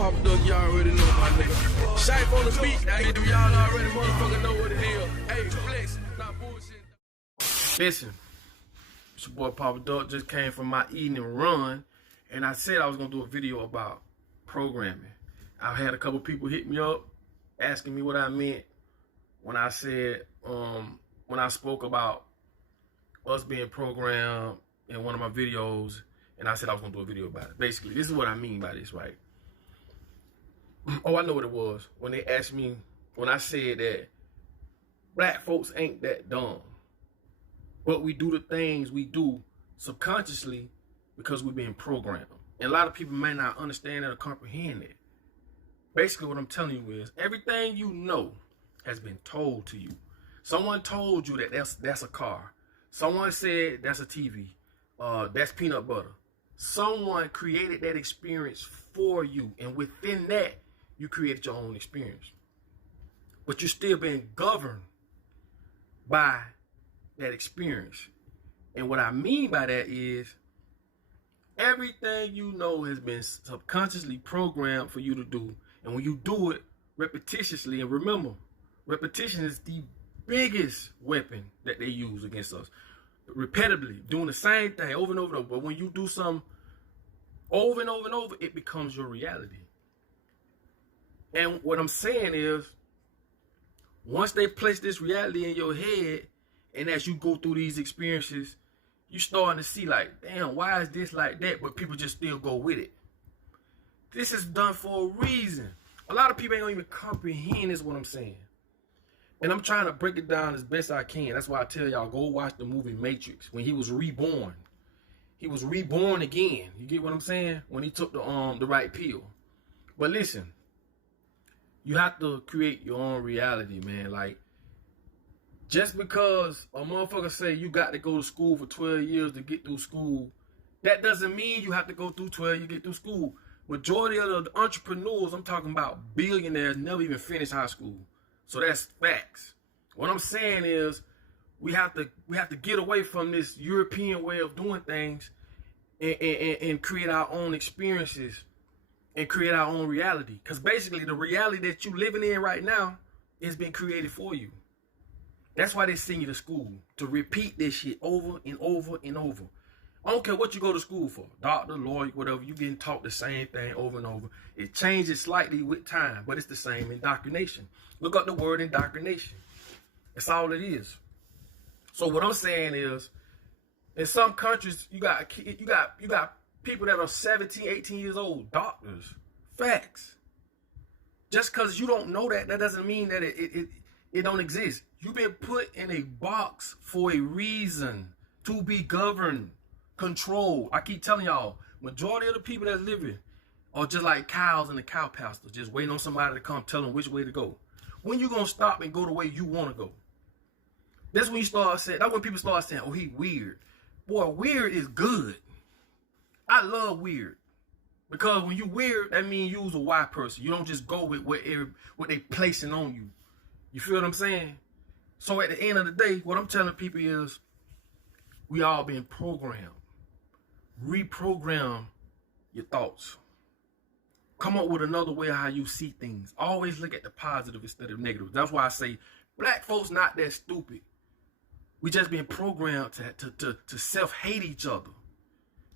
Papa Duck, y'all already know my nigga. Shape on the beat, now you do y'all already motherfucker know what it is. Hey, flex, not bullshit. Listen, it's your boy Papa Duck, just came from my evening run, and I said I was gonna do a video about programming. I've had a couple people hit me up, asking me what I meant when I said, when I spoke about us being programmed in one of my videos, and I said I was gonna do a video about it. Basically, this is what I mean by this, right? Oh, I know what it was. When they asked me, when I said that black folks ain't that dumb, but we do the things we do subconsciously because we're being programmed. And a lot of people may not understand that or comprehend it. Basically, what I'm telling you is everything you know has been told to you. Someone told you that that's a car. Someone said that's a TV. That's peanut butter. Someone created that experience for you, and within that, you created your own experience. But you're still being governed by that experience. And what I mean by that is everything you know has been subconsciously programmed for you to do. And when you do it repetitiously, and remember, repetition is the biggest weapon that they use against us. Repetitively, doing the same thing over and over and over. But when you do something over and over and over, it becomes your reality. And what I'm saying is, once they place this reality in your head, and as you go through these experiences, you starting to see like, damn, why is this like that? But people just still go with it. This is done for a reason. A lot of people ain't gonna even comprehend is what I'm saying. And I'm trying to break it down as best I can. That's why I tell y'all, go watch the movie Matrix. When he was reborn. He was reborn again. You get what I'm saying? When he took the right pill. But listen, you have to create your own reality, man. Like, just because a motherfucker say you got to go to school for 12 years to get through school, that doesn't mean you have to go through 12 years to get through school. Majority of the entrepreneurs, I'm talking about billionaires, never even finished high school. So that's facts. What I'm saying is we have to get away from this European way of doing things and create our own experiences and create our own reality. Because basically the reality that you're living in right now has been created for you. That's why they send you to school, to repeat this shit over and over and over. I don't care what you go to school for, doctor, lawyer, whatever, you getting taught the same thing over and over. It changes slightly with time, but it's the same indoctrination. Look up the word indoctrination. That's all it is. So what I'm saying is, in some countries, you got people that are 17, 18 years old, doctors. Facts. Just because you don't know that doesn't mean that it don't exist. You've been put in a box for a reason, to be governed, controlled. I keep telling y'all, majority of the people that live here are just like cows in the cow pasture, just waiting on somebody to come tell them which way to go. When you gonna stop and go the way you want to go? That's when you start saying, that's when people start saying, oh, he weird. Boy, weird is good. I love weird. Because when you weird, that means you was a wise person. You don't just go with what they placing on you. You feel what I'm saying? So at the end of the day, what I'm telling people is, we all been programmed. Reprogram your thoughts. Come up with another way of how you see things. Always look at the positive instead of negative. That's why I say black folks not that stupid. We just been programmed to self-hate each other.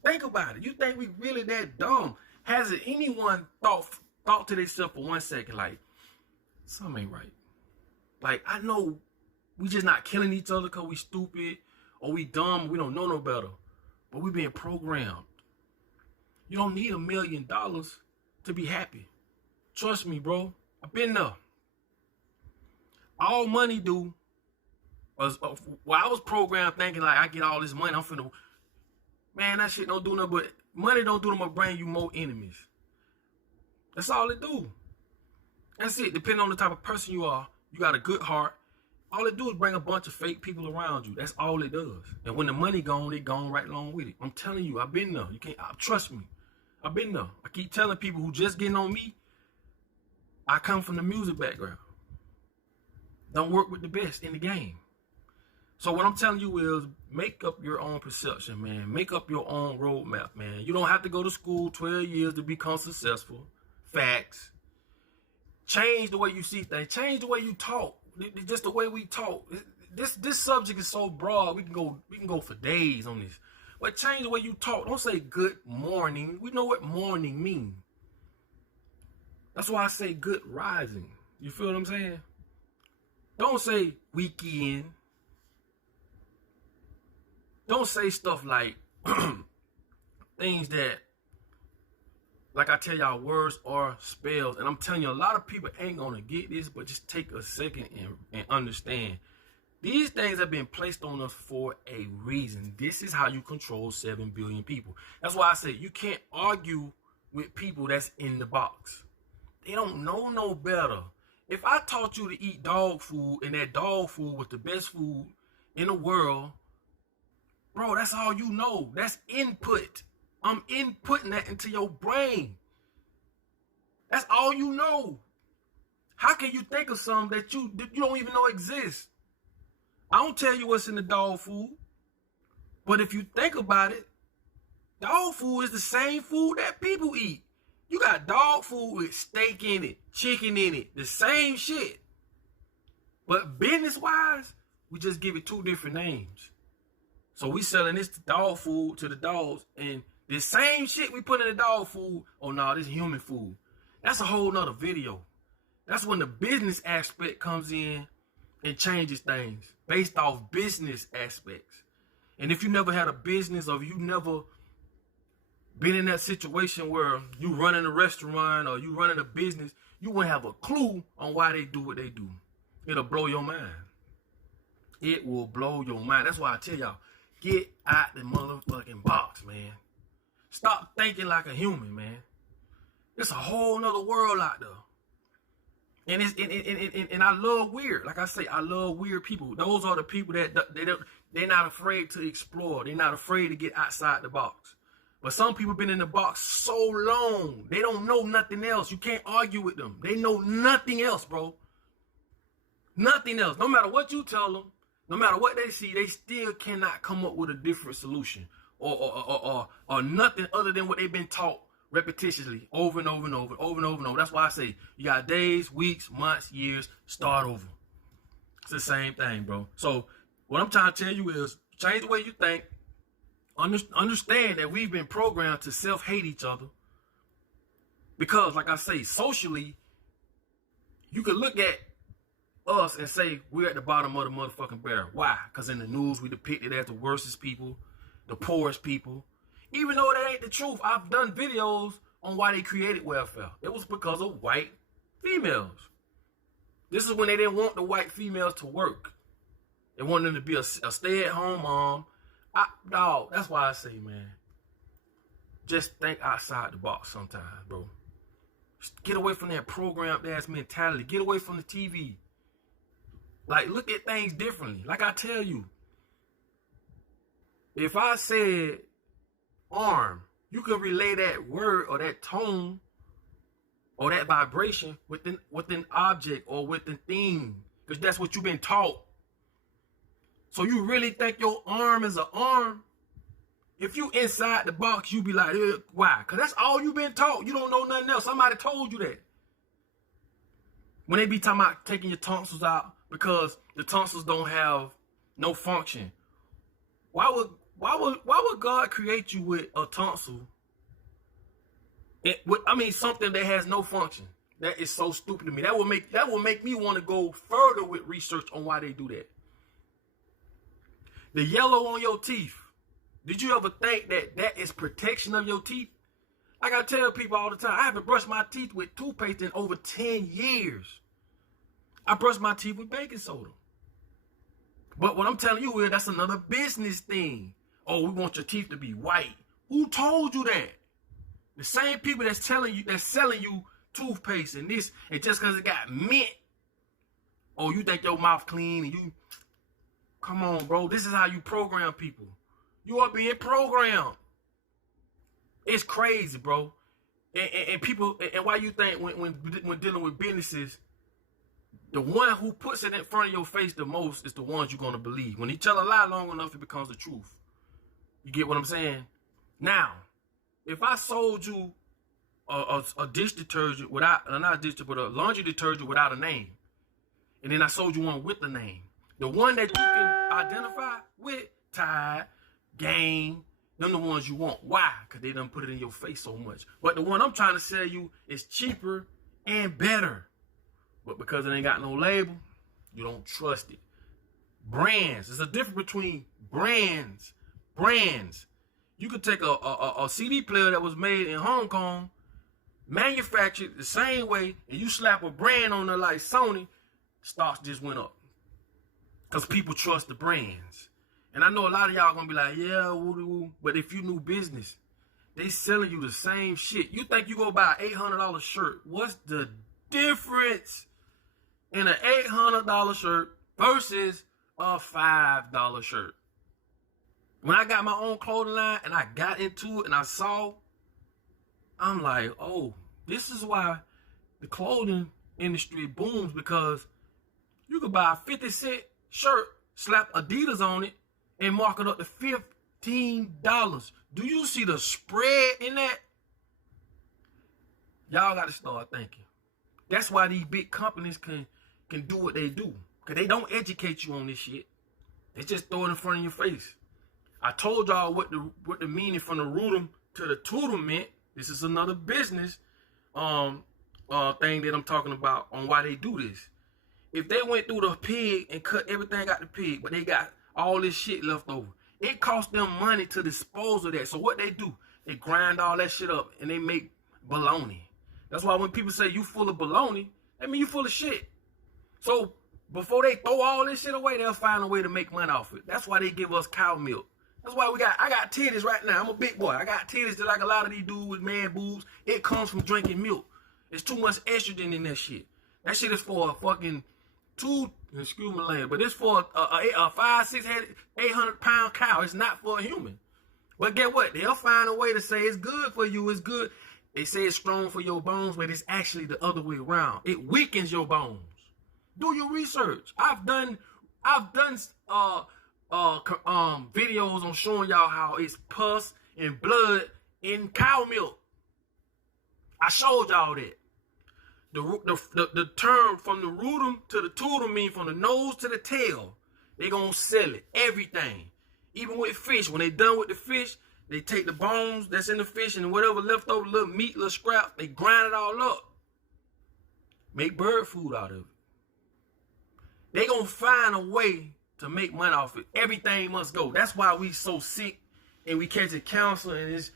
Think about it. You think we really that dumb? Has anyone thought to themselves for 1 second, like, something ain't right? Like, I know we just not killing each other because we stupid or we dumb, we don't know no better. But we being programmed. You don't need $1 million to be happy. Trust me, bro. I've been there. All money do was, well, I was programmed thinking like, I get all this money, I'm finna, man, that shit don't do nothing but, money don't do nothing but bring you more enemies. That's all it do. That's it. Depending on the type of person you are, you got a good heart, all it do is bring a bunch of fake people around you. That's all it does. And when the money gone, it gone right along with it. I'm telling you, I've been there. You can't, trust me. I've been there. I keep telling people who just getting on me, I come from the music background. Don't work with the best in the game. So what I'm telling you is, make up your own perception, man. Make up your own roadmap, man. You don't have to go to school 12 years to become successful. facts. Change the way you see things. Change the way you talk. Just the way we talk. This subject is so broad. We can go for days on this. But change the way you talk. Don't say good morning. We know what morning means. That's why I say good rising. You feel what I'm saying? Don't say weekend. Don't say stuff like things that, like I tell y'all, words are spells. And I'm telling you, a lot of people ain't gonna get this, but just take a second and understand. These things have been placed on us for a reason. This is how you control 7 billion people. That's why I say you can't argue with people that's in the box. They don't know no better. If I taught you to eat dog food and that dog food was the best food in the world, bro, that's all you know. That's input. I'm inputting that into your brain. That's all you know. How can you think of something that you don't even know exists? I don't tell you what's in the dog food. But if you think about it, dog food is the same food that people eat. You got dog food with steak in it, chicken in it, the same shit. But business-wise, we just give it 2 different names. So we selling this dog food to the dogs, and the same shit we put in the dog food, oh no, this is human food. That's a whole nother video. That's when the business aspect comes in and changes things based off business aspects. And if you never had a business, or you never been in that situation where you running a restaurant or you running a business, you wouldn't have a clue on why they do what they do. It'll blow your mind. It will blow your mind. That's why I tell y'all, get out the motherfucking box, man. Stop thinking like a human, man. There's a whole nother world out there. And and I love weird. Like I say, I love weird people. Those are the people that they're not afraid to explore. They're not afraid to get outside the box. But some people been in the box so long, they don't know nothing else. You can't argue with them. They know nothing else, bro. Nothing else. No matter what you tell them, no matter what they see, they still cannot come up with a different solution or nothing other than what they've been taught repetitiously over and over and over, over and over and over. That's why I say you got days, weeks, months, years, start over. It's the same thing, bro. So what I'm trying to tell you is change the way you think. Understand that we've been programmed to self-hate each other. Because, like I say, socially, you could look at us and say we're at the bottom of the motherfucking barrel. Why? Because in the news we depicted as the worstest people, the poorest people. Even though that ain't the truth, I've done videos on why they created welfare. It was because of white females. This is when they didn't want the white females to work. They wanted them to be a stay-at-home mom. Dog, that's why I say, man, just think outside the box sometimes, bro. Just get away from that programmed ass mentality. Get away from the TV. Like, look at things differently. Like I tell you, if I said arm, you can relay that word or that tone or that vibration with an object or with a thing, because that's what you've been taught. So you really think your arm is an arm? If you inside the box, you be like, why? Because that's all you've been taught. You don't know nothing else. Somebody told you that. When they be talking about taking your tonsils out because the tonsils don't have no function. Why would God create you with a tonsil? Something that has no function. That is so stupid to me. That will make me want to go further with research on why they do that. The yellow on your teeth. Did you ever think that is protection of your teeth? Like I tell people all the time, I haven't brushed my teeth with toothpaste in over 10 years. I brush my teeth with baking soda. But what I'm telling you is that's another business thing. Oh, we want your teeth to be white. Who told you that? The same people that's selling you toothpaste and this, and just because it got mint, oh, you think your mouth clean and you... Come on, bro. This is how you program people. You are being programmed. It's crazy, bro. And people, and why you think when dealing with businesses, the one who puts it in front of your face the most is the ones you're going to believe. When he tell a lie long enough, it becomes the truth. You get what I'm saying? Now, if I sold you a dish detergent without, not a dish, but a laundry detergent without a name. And then I sold you one with the name. The one that you can identify with, Tide, Game, them the ones you want. Why? Because they done put it in your face so much. But the one I'm trying to sell you is cheaper and better. But because it ain't got no label, you don't trust it. Brands. There's a difference between brands. Brands. You could take a CD player that was made in Hong Kong, manufactured the same way, and you slap a brand on there like Sony, stocks just went up. Because people trust the brands. And I know a lot of y'all gonna be like, yeah, woo-woo. But if you knew business, they selling you the same shit. You think you go buy an $800 shirt. What's the difference in an $800 shirt versus a $5 shirt? When I got my own clothing line and I got into it and I saw, I'm like, oh, this is why the clothing industry booms, because you could buy a 50-cent shirt, slap Adidas on it, and mark it up to $15. Do you see the spread in that? Y'all got to start thinking. That's why these big companies can do what they do. Because they don't educate you on this shit. They just throw it in front of your face. I told y'all what the meaning from the rootum to the tootum meant. This is another business thing that I'm talking about on why they do this. If they went through the pig and cut everything out the pig, but they got all this shit left over, it costs them money to dispose of that. So what they do, they grind all that shit up and they make bologna. That's why when people say you full of bologna, that mean you full of shit. So before they throw all this shit away, they'll find a way to make money off it. That's why they give us cow milk. That's why I got titties right now. I'm a big boy. I got titties that like a lot of these dudes with man boobs. It comes from drinking milk. There's too much estrogen in that shit. That shit is for a fucking excuse my language, but it's for a 5, 6, 800 pound cow. It's not for a human. But get what? They'll find a way to say it's good for you. It's good. They say it's strong for your bones, but it's actually the other way around. It weakens your bones. Do your research. I've done videos on showing y'all how it's pus and blood in cow milk. I showed y'all that. The term from the rootum to the tootum mean from the nose to the tail. They gonna sell it. Everything. Even with fish. When they done with the fish, they take the bones that's in the fish and whatever left over, little meat, little scraps, they grind it all up. Make bird food out of it. They gonna find a way to make money off it. Everything must go. That's why we so sick and we catch a cancer, and it's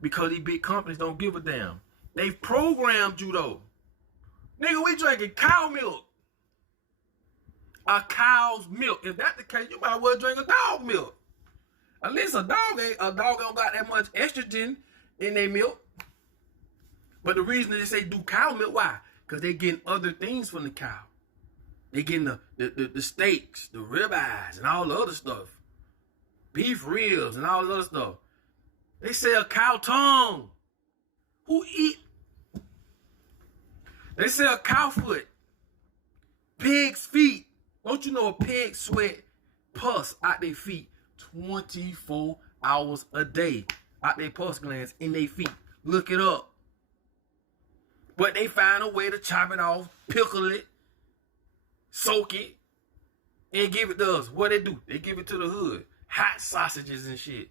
because these big companies don't give a damn. They've programmed you though. Nigga, we drinking cow milk. A cow's milk. If that's the case, you might as well drink a dog milk. At least a dog don't got that much estrogen in their milk. But the reason they say do cow milk, why? Because they getting other things from the cow. They getting the steaks, the ribeyes, and all the other stuff. Beef ribs and all the other stuff. They sell cow tongue. Who eat? They sell cow foot. Pig's feet. Don't you know a pig sweat pus out their feet 24 hours a day? Out their pus glands in their feet. Look it up. But they find a way to chop it off, pickle it, soak it, and give it to us. What they do? They give it to the hood. Hot sausages and shit.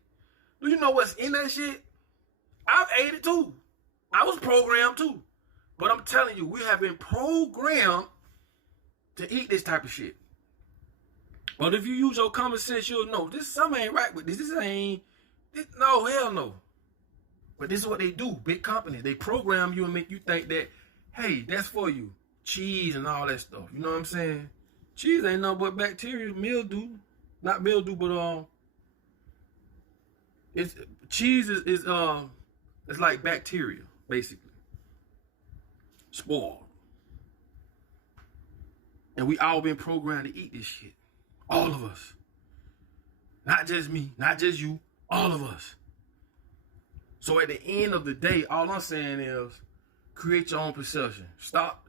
Do you know what's in that shit? I've ate it too. I was programmed too. But I'm telling you, we have been programmed to eat this type of shit. But if you use your common sense, you'll know this something ain't right with this. No, hell no. But this is what they do. Big companies, they program you and make you think that, hey, that's for you. Cheese and all that stuff. You know what I'm saying? Cheese ain't nothing but bacteria, mildew. Not mildew, but cheese is it's like bacteria, basically. Spoiled. And we all been programmed to eat this shit. All of us. Not just me, not just you, all of us. So at the end of the day, all I'm saying is create your own perception. Stop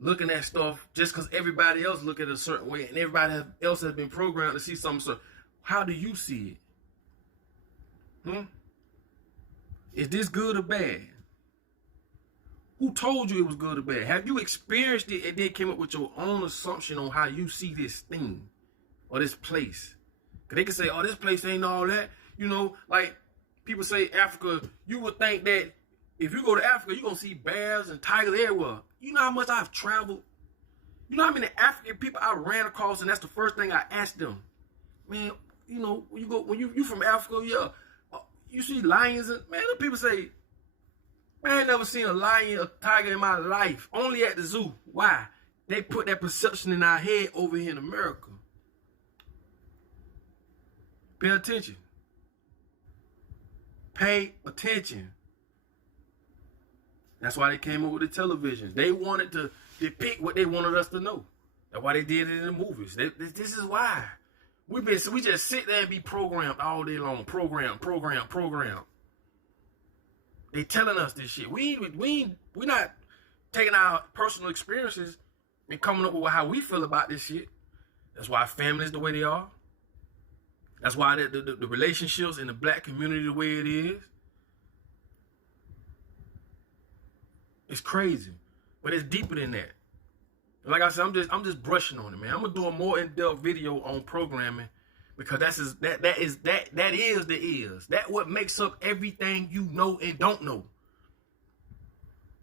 looking at stuff just because everybody else look at it a certain way and everybody else has been programmed to see something certain. How do you see it? Is this good or bad? Who told you it was good or bad? Have you experienced it and then came up with your own assumption on how you see this thing or this place? Because they can say, oh, this place ain't all that. You know, like people say Africa, you would think that if you go to Africa, you're going to see bears and tigers everywhere. You know how much I've traveled? You know how many African people I ran across, and that's the first thing I asked them. Man, you know, when you from Africa, yeah, you see lions, and man, the people say, man, I ain't never seen a lion or tiger in my life. Only at the zoo. Why? They put that perception in our head over here in America. Pay attention. Pay attention. That's why they came up with the television. They wanted to depict what they wanted us to know. That's why they did it in the movies. This is why. We just sit there and be programmed all day long. Program. They telling us this shit. We not taking our personal experiences and coming up with how we feel about this shit. That's why families the way they are. That's why the relationships in the black community the way it is. It's crazy, but it's deeper than that. Like I said, I'm just brushing on it, man. I'm gonna do a more in-depth video on programming because that is what makes up everything you know and don't know.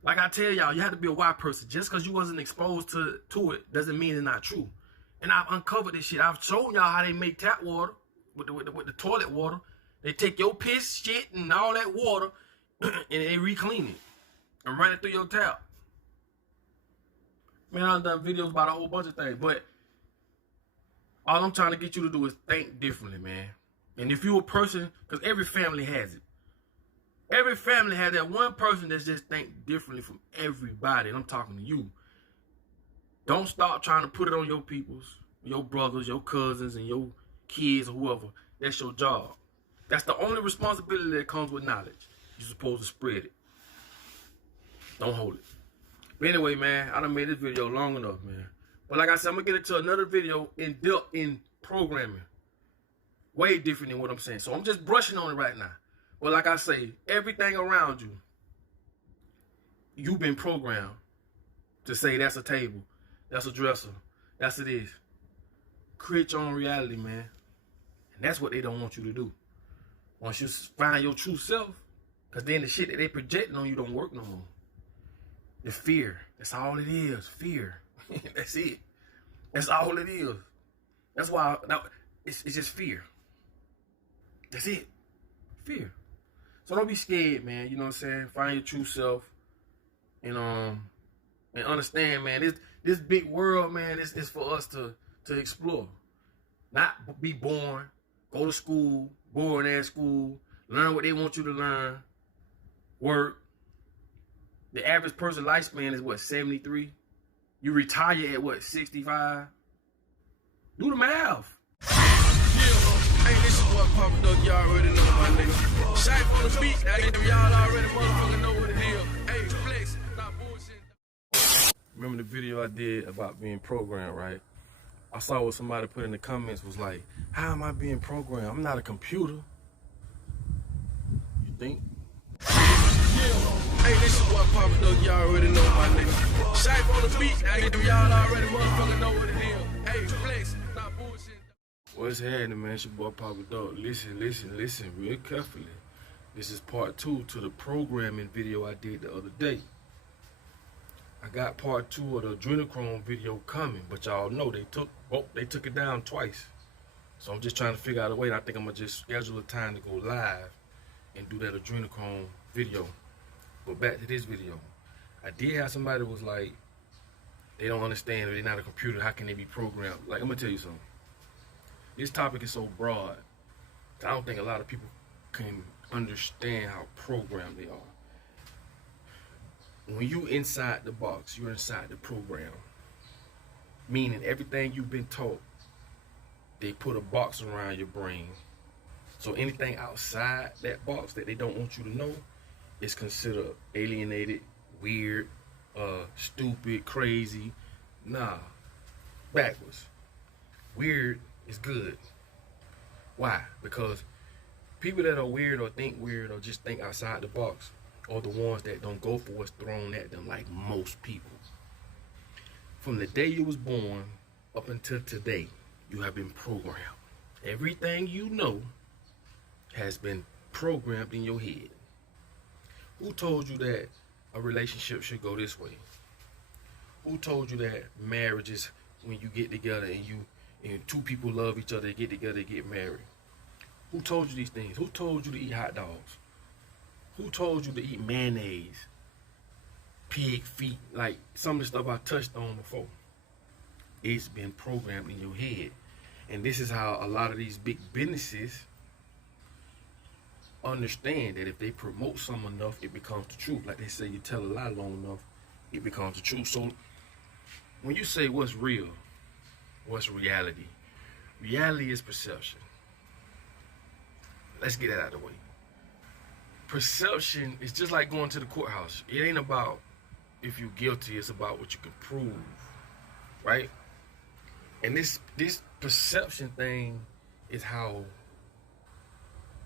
Like I tell y'all, you have to be a white person. Just because you wasn't exposed to it doesn't mean it's not true. And I've uncovered this shit. I've shown y'all how they make tap water with the toilet water. They take your piss, shit, and all that water, and they re-clean it and run it through your tap. Man, I've done videos about a whole bunch of things, but all I'm trying to get you to do is think differently, man. And if you're a person, because every family has it. Every family has that one person that's just think differently from everybody. And I'm talking to you. Don't stop trying to put it on your peoples, your brothers, your cousins, and your kids or whoever. That's your job. That's the only responsibility that comes with knowledge. You're supposed to spread it. Don't hold it. But anyway, man, I done made this video long enough, man. But like I said, I'm going to get into another video in depth in programming. Way different than what I'm saying. So I'm just brushing on it right now. But like I say, everything around you, you've been programmed to say that's a table, that's a dresser, that's it is. Create your own reality, man. And that's what they don't want you to do. Once you find your true self, because then the shit that they projecting on you don't work no more. The fear. That's all it is. Fear. That's it. That's all it is. That's why it's just fear. That's it. Fear. So don't be scared, man. You know what I'm saying? Find your true self. And understand, man, this big world, man, is for us to explore. Not be born, go to school, boring ass school, learn what they want you to learn, work. The average person lifespan is what, 73? You retire at what, 65? Do the math. Yeah, hey, this is what Papa Doug, y'all already know, my nigga. Shape on the beat, y'all already motherfucking know what it is. Hey, flex, not bullshit. Remember the video I did about being programmed, right? I saw what somebody put in the comments was like, how am I being programmed? I'm not a computer. You think? Hey, this is what Papa Doug, y'all already know, my nigga. Shape on the beat, y'all already motherfucking know what it is. Hey, flex, not bullshit. What's happening, man? It's your boy Papa Doug. Listen real carefully. This is part 2 to the programming video I did the other day. I got part 2 of the adrenochrome video coming, but y'all know they took it down twice. So I'm just trying to figure out a way, and I think I'm gonna just schedule a time to go live and do that adrenochrome video. But back to this video. I did have somebody that was like, they don't understand, or they're not a computer, how can they be programmed? Like, I'm gonna tell you something. This topic is so broad that I don't think a lot of people can understand how programmed they are. When you inside the box, you're inside the program. Meaning everything you've been taught, they put a box around your brain. So anything outside that box that they don't want you to know is considered alienated, weird, stupid, crazy. Nah, backwards. Weird is good. Why? Because people that are weird or think weird or just think outside the box are the ones that don't go for what's thrown at them like most people. From the day you was born up until today, you have been programmed. Everything you know has been programmed in your head. Who told you that a relationship should go this way? Who told you that marriage is when you get together and two people love each other, they get together, they get married? Who told you these things? Who told you to eat hot dogs? Who told you to eat mayonnaise, pig feet, like some of the stuff I touched on before? It's been programmed in your head. And this is how a lot of these big businesses understand that if they promote something enough, it becomes the truth. Like they say, you tell a lie long enough, it becomes the truth. So when you say what's real, what's reality? Reality is perception. Let's get that out of the way. Perception is just like going to the courthouse. It ain't about if you're guilty, it's about what you can prove, right? And this perception thing is how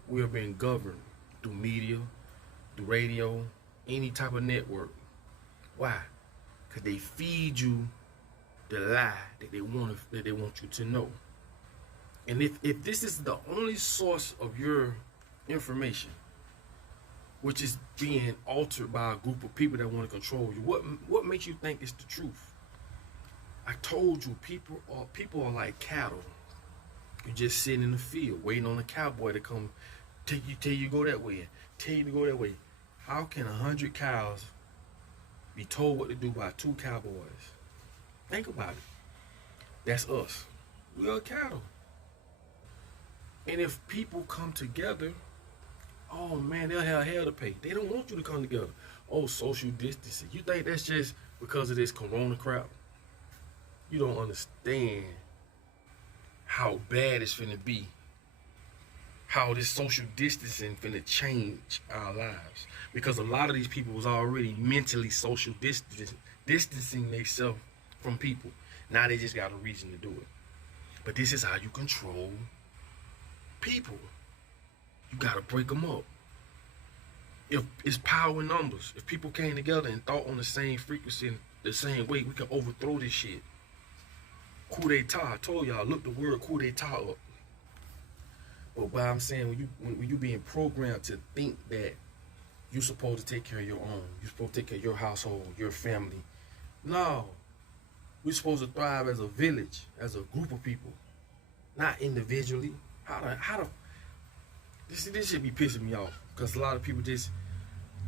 we're being governed through media, through radio, any type of network. Why? Because they feed you the lie that they want you to know. And if this is the only source of your information, which is being altered by a group of people that want to control you, what makes you think it's the truth? I told you, people are like cattle. You're just sitting in the field waiting on a cowboy to come tell you go that way, tell you to go that way. How can 100 cows be told what to do by 2 cowboys? Think about it. That's us. We are cattle. And if people come together, oh man, they'll have hell to pay. They don't want you to come together. Oh, social distancing. You think that's just because of this corona crap? You don't understand how bad it's finna be. How this social distancing finna change our lives. Because a lot of these people was already mentally social distancing themselves from people. Now they just got a reason to do it. But this is how you control people. You gotta break them up. If it's power in numbers, if people came together and thought on the same frequency, the same way, we can overthrow this shit. Coup d'etat. I told y'all, look the word coup d'etat up. But what I'm saying, when you being programmed to think that you're supposed to take care of your own, you're supposed to take care of your household, your family. No, we're supposed to thrive as a village, as a group of people, not individually. This should be pissing me off, because a lot of people just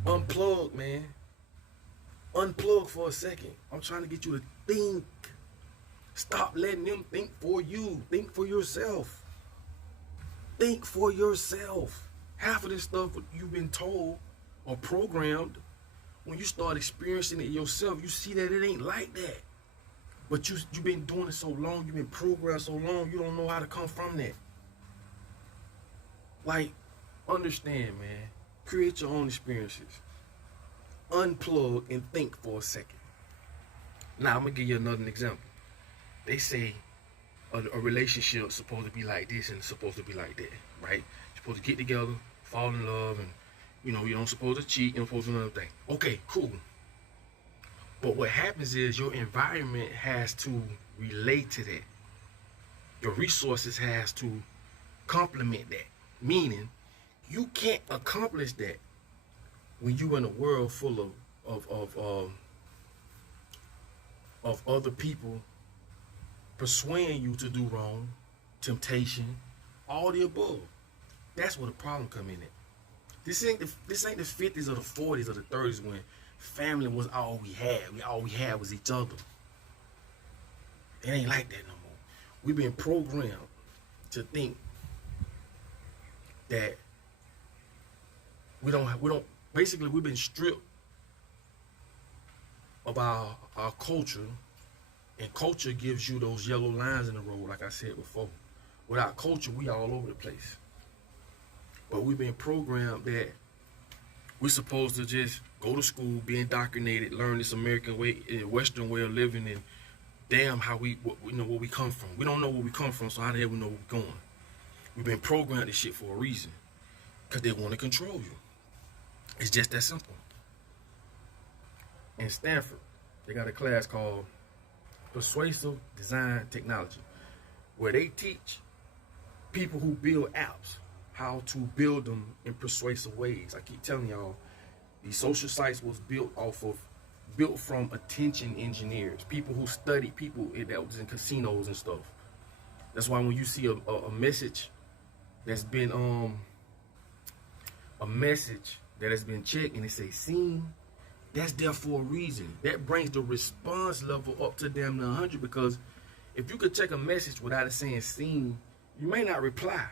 unplug, man. Unplug for a second. I'm trying to get you to think. Stop letting them think for you. Think for yourself. Think for yourself. Half of this stuff you've been told or programmed, when you start experiencing it yourself, you see that it ain't like that. But you've been doing it so long, you've been programmed so long, you don't know how to come from that. Like, understand, man. Create your own experiences. Unplug and think for a second. Now, I'm going to give you another example. They say a relationship is supposed to be like this and it's supposed to be like that, right? You're supposed to get together, fall in love, and, you know, you don't supposed to cheat, you don't supposed to do another thing. Okay, cool. But what happens is your environment has to relate to that. Your resources has to complement that. Meaning, you can't accomplish that when you're in a world full of other people persuading you to do wrong, temptation, all the above. That's where the problem come in at. This ain't the 50s or the 40s or the 30s when family was all we had. All we had was each other. It ain't like that no more. We've been programmed to think that we don't basically we've been stripped of our culture, and culture gives you those yellow lines in the road, like I said before. Without culture, we all over the place. But we've been programmed that we're supposed to just go to school, be indoctrinated, learn this American way, Western way of living, and damn how we know where we come from. We don't know where we come from, so how the hell we know where we're going? We've been programmed this shit for a reason, because they want to control you. It's just that simple. and Stanford, they got a class called Persuasive Design Technology, where they teach people who build apps how to build them in persuasive ways. I keep telling y'all, these social sites was built from attention engineers, people who studied people that was in casinos and stuff. That's why when you see a message that's been checked and it say seen, that's there for a reason. That brings the response level up to damn near 100, because if you could check a message without it saying seen, you may not reply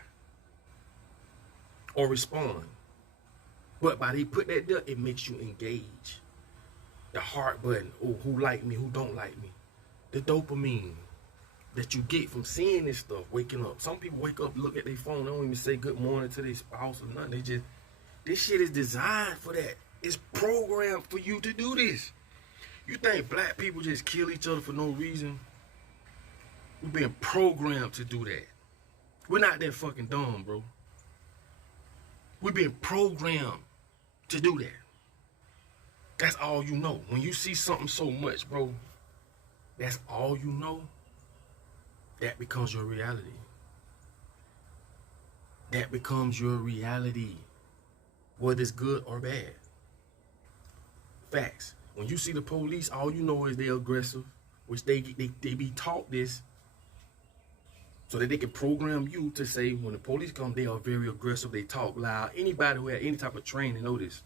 or respond. But by they put that there, it makes you engage. The heart button, oh, who like me, who don't like me. The dopamine that you get from seeing this stuff, waking up. Some people wake up, look at their phone, they don't even say good morning to their spouse or nothing. They just, this shit is designed for that. It's programmed for you to do this. You think black people just kill each other for no reason? We've been programmed to do that. We're not that fucking dumb, bro. We've been programmed to do that. That's all you know. When you see something so much, bro, that's all you know. That becomes your reality. That becomes your reality, whether it's good or bad. Facts. When you see the police, all you know is they're aggressive, which they be taught this so that they can program you to say when the police come, they are very aggressive, they talk loud. Anybody who had any type of training know this.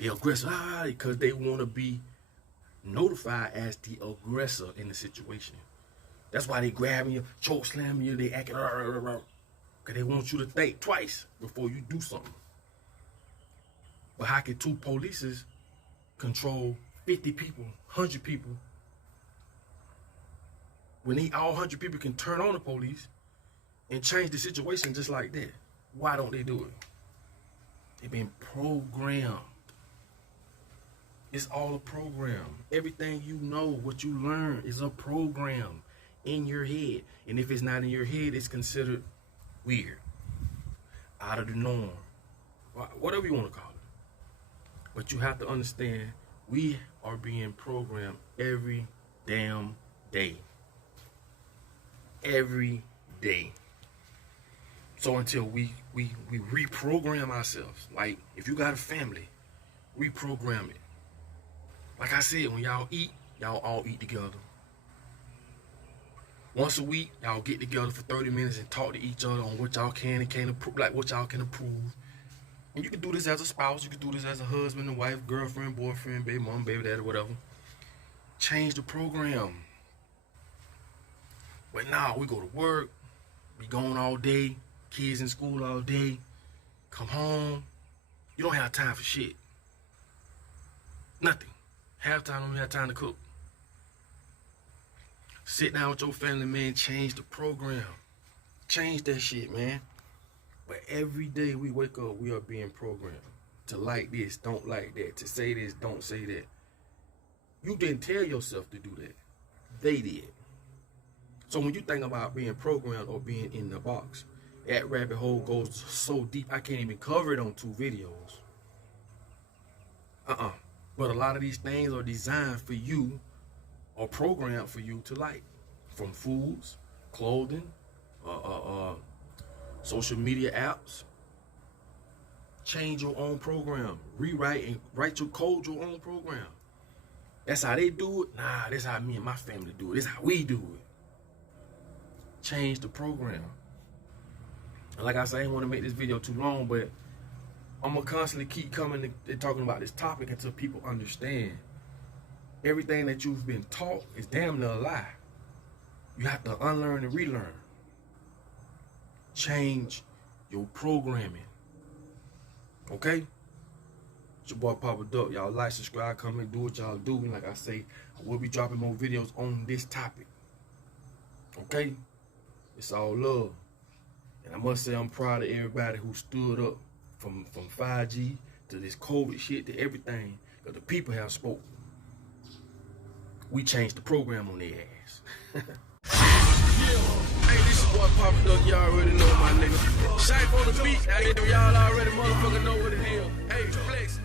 They're aggressive because they want to be notified as the aggressor in the situation. That's why they grabbing you, choke slamming you, they acting because they want you to think twice before you do something. But how can two polices control 50 people, 100 people, when all 100 people can turn on the police and change the situation just like that? Why don't they do it? They've been programmed. It's all a program. Everything you know, what you learn is a program in your head. And if it's not in your head, it's considered weird, out of the norm, whatever you want to call it. But you have to understand, we are being programmed every damn day. Every day. So until we reprogram ourselves, like if you got a family, reprogram it. Like I said, when y'all eat, y'all all eat together. Once a week, y'all get together for 30 minutes and talk to each other on what y'all can and can't approve, like what y'all can approve. And you can do this as a spouse, you can do this as a husband and wife, girlfriend, boyfriend, baby mom, baby daddy, whatever. Change the program. But now we go to work, be gone all day, kids in school all day, come home, you don't have time for shit. Nothing. Half time, don't have time to cook. Sit down with your family, man, change the program. Change that shit, man. But every day we wake up, we are being programmed to like this, don't like that, to say this, don't say that. You didn't tell yourself to do that. They did. So when you think about being programmed or being in the box, that rabbit hole goes so deep, I can't even cover it on 2 videos. But a lot of these things are designed for you or programmed for you to like. From foods, clothing, social media apps. Change your own program. Rewrite and write your code your own program. That's how they do it. Nah, that's how me and my family do it. That's how we do it. Change the program. And like I said, I didn't want to make this video too long, but I'm going to constantly keep coming and talking about this topic until people understand everything that you've been taught is damn near a lie. You have to unlearn and relearn. Change your programming. Okay? It's your boy Papa Duck. Y'all like, subscribe, comment, do what y'all do. And like I say, I will be dropping more videos on this topic. Okay? It's all love. And I must say I'm proud of everybody who stood up from 5G to this COVID shit to everything. Because the people have spoken. We changed the program on their ass. Hey, this is boy Papa Duck, y'all already know my nigga. Shape on the beat, y'all already motherfucking know what it is. Hey, Flex.